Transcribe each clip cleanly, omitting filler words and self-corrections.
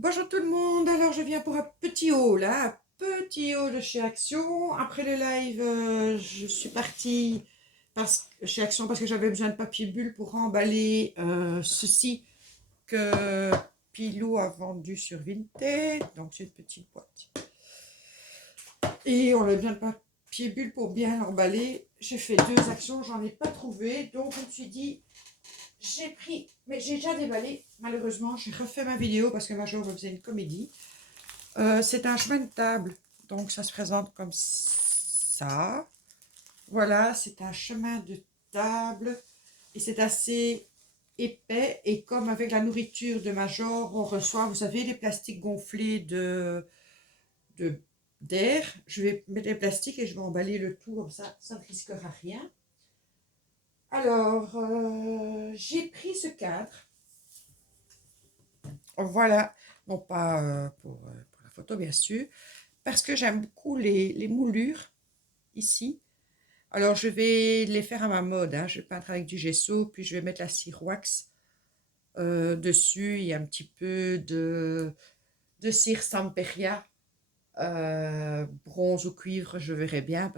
Bonjour tout le monde, alors je viens pour un petit haul, hein, un petit haul de chez Action. Après le live, je suis partie chez Action parce que j'avais besoin de papier bulle pour emballer ceci que Pilou a vendu sur Vinted. Donc c'est une petite boîte. Et on a besoin de papier bulle pour bien l'emballer. J'ai fait 2 actions, j'en ai pas trouvé, donc je me suis dit j'ai pris, mais j'ai déjà déballé. Malheureusement, j'ai refait ma vidéo parce que Major me faisait une comédie. C'est un chemin de table, donc ça se présente comme ça. Voilà, c'est un chemin de table et c'est assez épais. Et comme avec la nourriture de Major, on reçoit, vous savez, les plastiques gonflés de d'air. Je vais mettre les plastiques et je vais emballer le tout comme ça ne risquera rien. Alors, j'ai pris ce cadre. Voilà, non pas pour la photo bien sûr, parce que j'aime beaucoup les moulures ici. Alors je vais les faire à ma mode, hein. Je vais peindre avec du gesso, puis je vais mettre la cire wax dessus. Il y a un petit peu de cire Samperia, bronze ou cuivre, je verrai bien.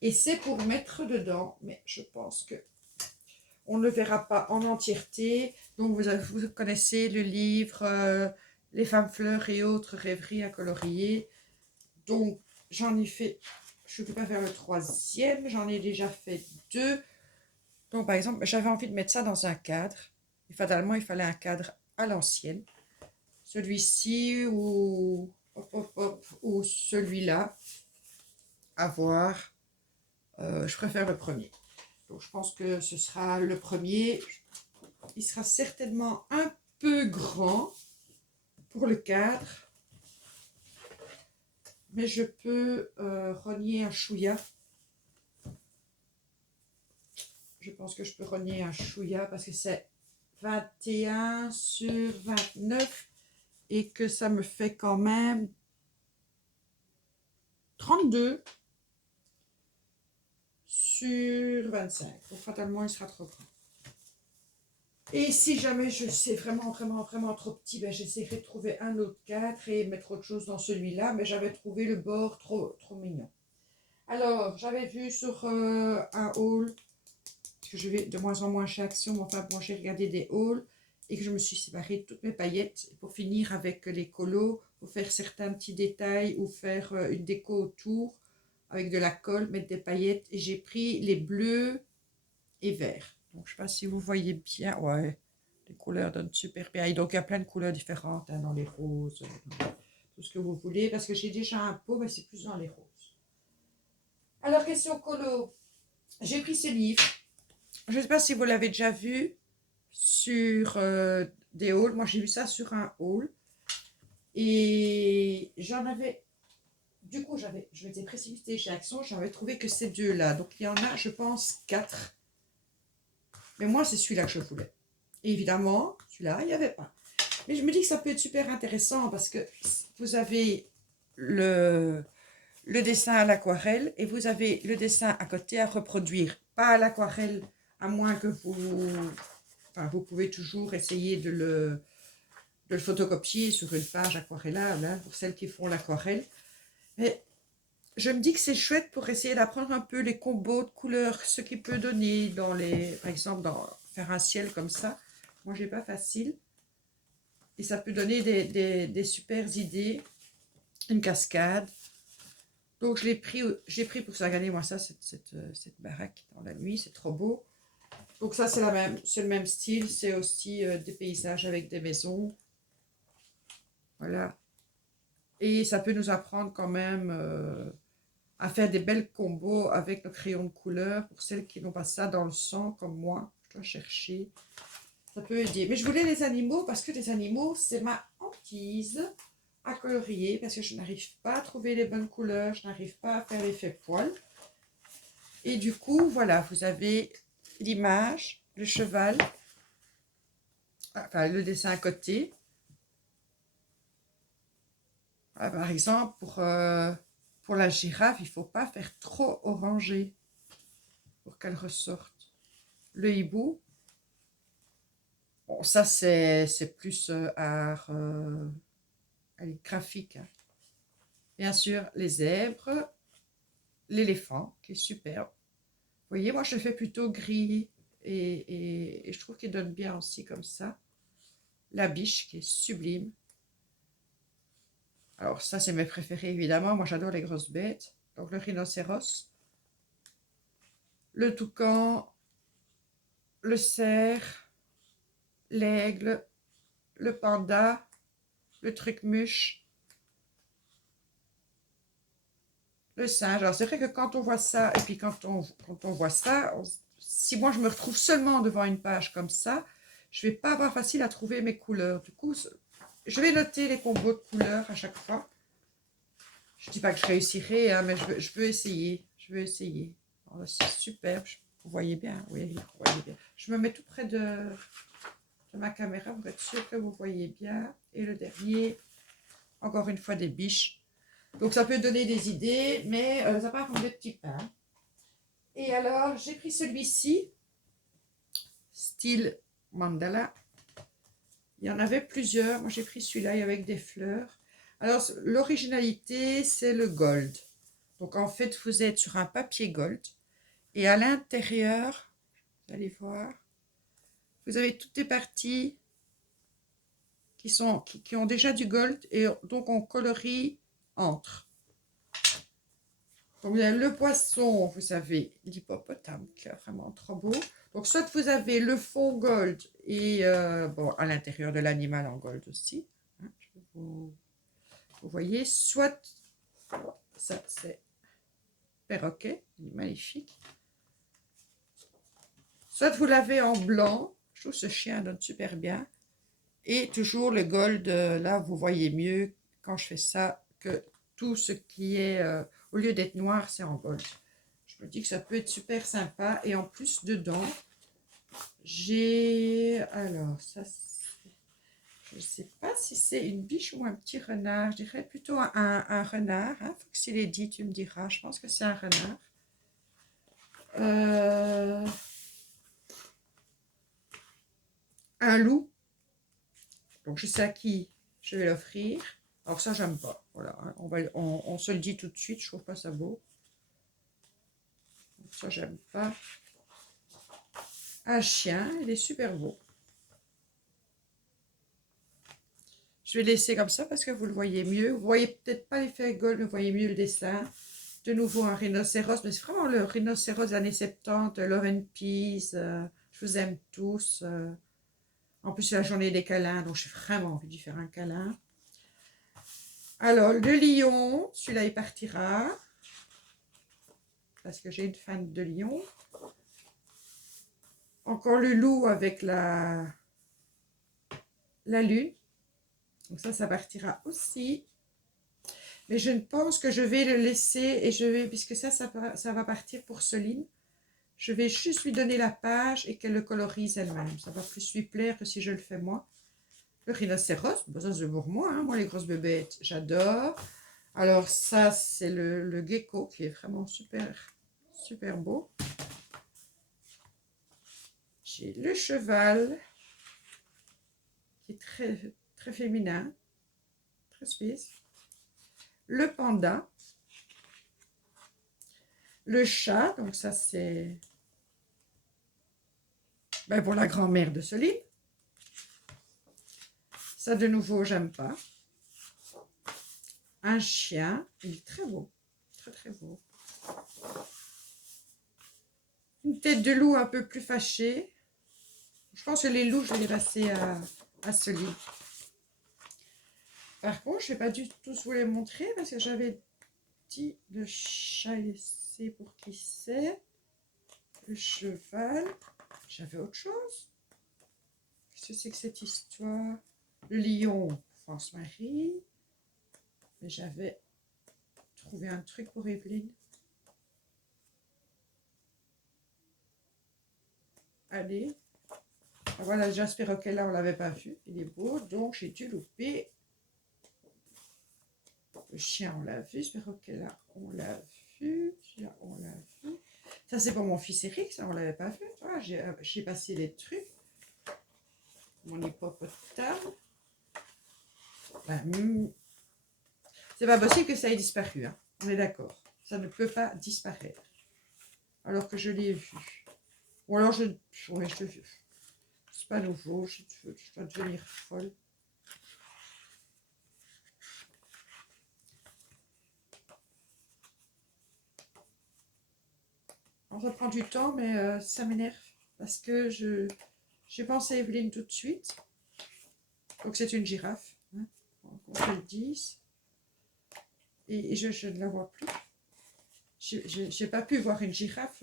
Et c'est pour mettre dedans, mais je pense que on ne le verra pas en entièreté. Donc vous connaissez le livre Les femmes fleurs et autres rêveries à colorier. Donc j'en ai fait, je ne peux pas faire le troisième, j'en ai déjà fait 2. Donc par exemple, j'avais envie de mettre ça dans un cadre. Et fatalement, il fallait un cadre à l'ancienne. Celui-ci ou celui-là, à voir. Je préfère le premier. Donc je pense que ce sera le premier. Il sera certainement un peu grand pour le cadre, mais je peux rogner un chouïa. Je pense que je peux rogner un chouïa parce que c'est 21 sur 29 et que ça me fait quand même 32 sur 25. Donc fatalement, il sera trop grand. Et si jamais je sais vraiment trop petit, ben j'essaierai de trouver un autre cadre et mettre autre chose dans celui-là. Mais j'avais trouvé le bord trop mignon. Alors, j'avais vu sur un haul, parce que je vais de moins en moins chez Action, mais enfin bon, j'ai regardé des hauls et que je me suis séparée de toutes mes paillettes. Pour finir avec les colos, pour faire certains petits détails ou faire une déco autour avec de la colle, mettre des paillettes. Et j'ai pris les bleus et verts. Donc, je ne sais pas si vous voyez bien. Ouais, les couleurs donnent super bien. Et donc, il y a plein de couleurs différentes hein, dans les roses, dans tout ce que vous voulez. Parce que j'ai déjà un pot, mais c'est plus dans les roses. Alors, question colo. J'ai pris ce livre. Je ne sais pas si vous l'avez déjà vu sur des hauls. Moi, j'ai vu ça sur un haul. Et j'en avais... Du coup, je m'étais précipitée chez Action. J'avais trouvé que ces deux-là. Donc, il y en a, je pense, 4. Mais moi, c'est celui-là que je voulais. Et évidemment, celui-là, il n'y avait pas. Mais je me dis que ça peut être super intéressant parce que vous avez le dessin à l'aquarelle et vous avez le dessin à côté à reproduire. Pas à l'aquarelle, à moins que enfin, vous pouvez toujours essayer de le photocopier sur une page aquarellable hein, pour celles qui font l'aquarelle. Mais je me dis que c'est chouette pour essayer d'apprendre un peu les combos de couleurs, ce qu'il peut donner dans les... Par exemple, faire un ciel comme ça. Moi, j'ai pas facile. Et ça peut donner des super idées. Une cascade. Donc, j'ai pris pour ça. Regardez-moi ça, cette baraque dans la nuit. C'est trop beau. Donc, ça, c'est le même style. C'est aussi des paysages avec des maisons. Voilà. Et ça peut nous apprendre quand même à faire des belles combos avec nos crayons de couleur. Pour celles qui n'ont pas ça dans le sang, comme moi, je dois chercher. Ça peut aider. Mais je voulais les animaux parce que les animaux, c'est ma hantise à colorier parce que je n'arrive pas à trouver les bonnes couleurs, je n'arrive pas à faire l'effet poil. Et du coup, voilà, vous avez l'image, le cheval, enfin le dessin à côté. Ah, par exemple, pour la girafe, il ne faut pas faire trop orangé pour qu'elle ressorte. Le hibou, bon, ça c'est plus art elle est graphique. Hein. Bien sûr, les zèbres, l'éléphant, qui est superbe. Vous voyez, moi, je fais plutôt gris et je trouve qu'il donne bien aussi comme ça. La biche, qui est sublime. Alors, ça, c'est mes préférés, évidemment. Moi, j'adore les grosses bêtes. Donc, le rhinocéros, le toucan, le cerf, l'aigle, le panda, le truc-muche, le singe. Alors, c'est vrai que quand on voit ça, et puis quand on voit ça, si moi, je me retrouve seulement devant une page comme ça, je ne vais pas avoir facile à trouver mes couleurs. Du coup, je vais noter les combos de couleurs à chaque fois. Je ne dis pas que je réussirai, hein, mais je veux essayer. Je veux essayer. C'est superbe. Vous voyez bien, oui, vous voyez bien. Je me mets tout près de ma caméra pour être sûr que vous voyez bien. Et le dernier, encore une fois, des biches. Donc, ça peut donner des idées, mais ça part comme des petits pains. Et alors, j'ai pris celui-ci, style mandala. Il y en avait plusieurs. Moi, j'ai pris celui-là avec des fleurs. Alors, l'originalité, c'est le gold. Donc, en fait, vous êtes sur un papier gold. Et à l'intérieur, vous allez voir, vous avez toutes les parties qui ont déjà du gold. Et donc, on colorie entre. Donc, vous avez le poisson, vous avez l'hippopotame, qui est vraiment trop beau. Donc, soit vous avez le fond gold et, bon, à l'intérieur de l'animal en gold aussi. Hein, vous voyez, soit, ça c'est perroquet, il est magnifique. Soit vous l'avez en blanc, je trouve ce chien donne super bien. Et toujours le gold, là vous voyez mieux quand je fais ça que tout ce qui est, au lieu d'être noir, c'est en gold. Je me dis que ça peut être super sympa. Et en plus, dedans, j'ai, alors ça, je ne sais pas si c'est une biche ou un petit renard. Je dirais plutôt un renard. Hein. Foxy Lady, tu me diras. Je pense que c'est un renard. Un loup. Donc, je sais à qui je vais l'offrir. Alors, ça, j'aime pas. Voilà, hein. On se le dit tout de suite. Je trouve pas ça beau. Donc, ça, j'aime pas. Un chien. Il est super beau. Je vais laisser comme ça parce que vous le voyez mieux. Vous voyez peut-être pas l'effet gold, mais vous voyez mieux le dessin. De nouveau un rhinocéros, mais c'est vraiment le rhinocéros des années 70, Love and Peace, je vous aime tous. En plus, c'est la journée des câlins, donc j'ai vraiment envie d'y faire un câlin. Alors, le lion, celui-là, il partira. Parce que j'ai une fan de lion. Encore le loup avec la lune. Donc ça partira aussi. Mais je pense que je vais le laisser et je vais, puisque ça va partir pour Soline, je vais juste lui donner la page et qu'elle le colorise elle-même. Ça va plus lui plaire que si je le fais moi. Le rhinocéros, bon, ça c'est pour moi. Hein. Moi, les grosses bébêtes, j'adore. Alors ça, c'est le gecko qui est vraiment super, super beau. J'ai le cheval qui est très, très féminin, très space. Le panda, le chat, donc ça c'est pour la grand-mère de Soline. Ça de nouveau, j'aime pas. Un chien, il est très beau, très très beau. Une tête de loup un peu plus fâchée. Je pense que les loups, je vais les passer à Soline. Par contre, je ne vais pas du tout vous les montrer parce que j'avais dit le chat, c'est pour qui c'est. Le cheval. J'avais autre chose. Qu'est-ce que c'est que cette histoire? Le lion, France-Marie. Mais j'avais trouvé un truc pour Evelyne. Allez. Voilà, j'espère que là, on ne l'avait pas vu. Il est beau, donc j'ai dû louper. Le chien, on l'a vu. J'espère que là, on l'a vu. Là, on l'a vu. Ça, c'est pour mon fils Eric, ça, on ne l'avait pas vu. Ah, j'ai passé les trucs. Mon hippopotame. C'est pas possible que ça ait disparu, hein. On est d'accord. Ça ne peut pas disparaître. Alors que je l'ai vu. Ou alors ouais, c'est pas nouveau, je dois devenir folle. Alors, ça prend du temps, mais ça m'énerve. Parce que j'ai pensé à Evelyne tout de suite. Donc c'est une girafe. Hein, qu'on se le dise. Et je ne la vois plus. J'ai pas pu voir une girafe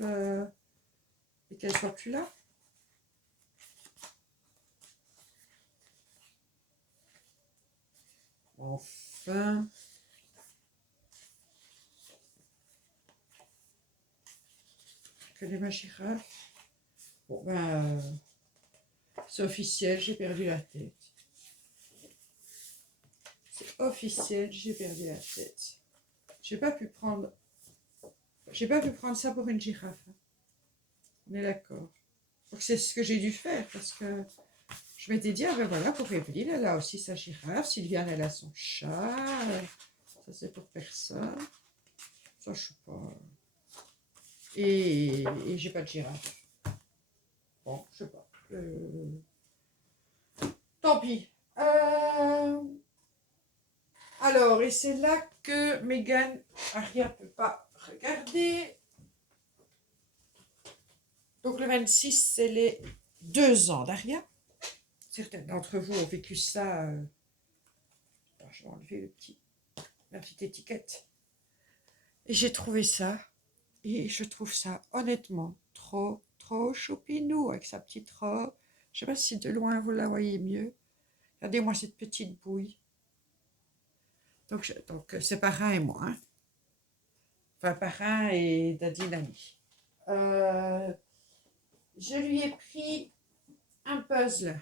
et qu'elle soit plus là. Enfin. Quelle est ma girafe? Bon ben, c'est officiel, j'ai perdu la tête. C'est officiel, j'ai perdu la tête. J'ai pas pu prendre ça pour une girafe. Hein. On est d'accord. Donc c'est ce que j'ai dû faire parce que je m'étais dit, ah ben voilà, pour Evelyne, elle a aussi sa girafe. Sylviane, elle a son chat. Ça, c'est pour personne. Ça, je sais pas. Et j'ai pas de girafe. Bon, je sais pas. Tant pis. Alors, et c'est là que Megan, Aria ne peut pas regarder. Donc, le 26, c'est les 2 ans d'Aria. Certains d'entre vous ont vécu ça. Attends, je vais enlever la petite étiquette. Et j'ai trouvé ça. Et je trouve ça, honnêtement, trop choupinou avec sa petite robe. Je ne sais pas si de loin vous la voyez mieux. Regardez-moi cette petite bouille. Donc c'est Parrain et moi. Hein. Enfin, Parrain et Daddy Nani. Je lui ai pris un puzzle.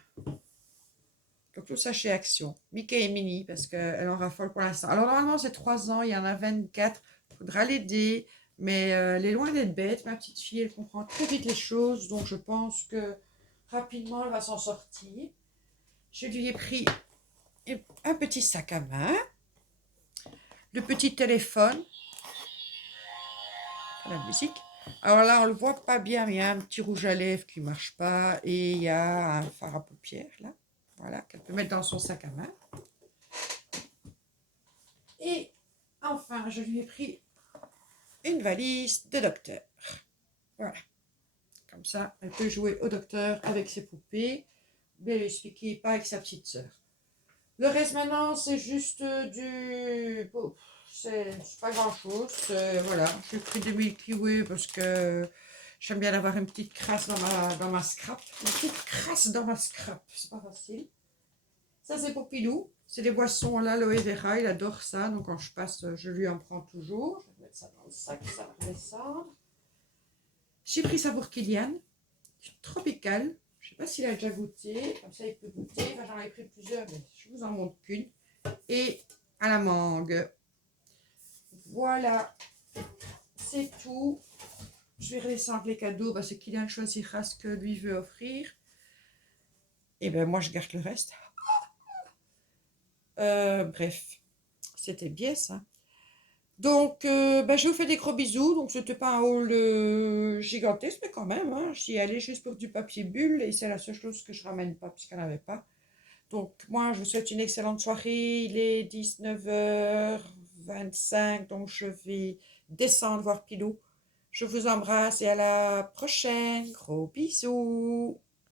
Donc tout ça chez Action. Mickey et Minnie, parce qu'elle en raffole pour l'instant. Alors normalement c'est 3 ans, il y en a 24. Il faudra l'aider. Mais elle est loin d'être bête, ma petite fille. Elle comprend très vite les choses. Donc je pense que rapidement elle va s'en sortir. Je lui ai pris un petit sac à main. Le petit téléphone. La musique. Alors là, on le voit pas bien, mais il y a un petit rouge à lèvres qui marche pas et il y a un fard à paupières là, voilà, qu'elle peut mettre dans son sac à main. Et enfin, je lui ai pris une valise de docteur. Voilà, comme ça, elle peut jouer au docteur avec ses poupées, mais lui expliquer pas avec sa petite sœur. Le reste maintenant, c'est juste du... Oh, c'est pas grand-chose. Voilà, j'ai pris des Milky Way parce que j'aime bien avoir une petite crasse dans ma scrap. Une petite crasse dans ma scrap, c'est pas facile. Ça, c'est pour Pilou. C'est des boissons, là, l'aloe vera, il adore ça. Donc, quand je passe, je lui en prends toujours. Je vais mettre ça dans le sac, ça va redescendre. J'ai pris ça pour Kylian. Tropical. Je ne sais pas s'il a déjà goûté. Comme ça, il peut goûter. Enfin, j'en ai pris plusieurs, mais je vous en montre qu'une. Et à la mangue. Voilà. C'est tout. Je vais redescendre les cadeaux parce que Kylian choisira ce que lui veut offrir. Et ben moi, je garde le reste. Bref. C'était bien ça. Donc, je vous fais des gros bisous. Donc, c'était pas un haul gigantesque, mais quand même, hein, j'y allais juste pour du papier bulle et c'est la seule chose que je ramène pas puisqu'il n'y en avait pas. Donc, moi, je vous souhaite une excellente soirée. Il est 19h25, donc je vais descendre voir Pilou. Je vous embrasse et à la prochaine. Gros bisous.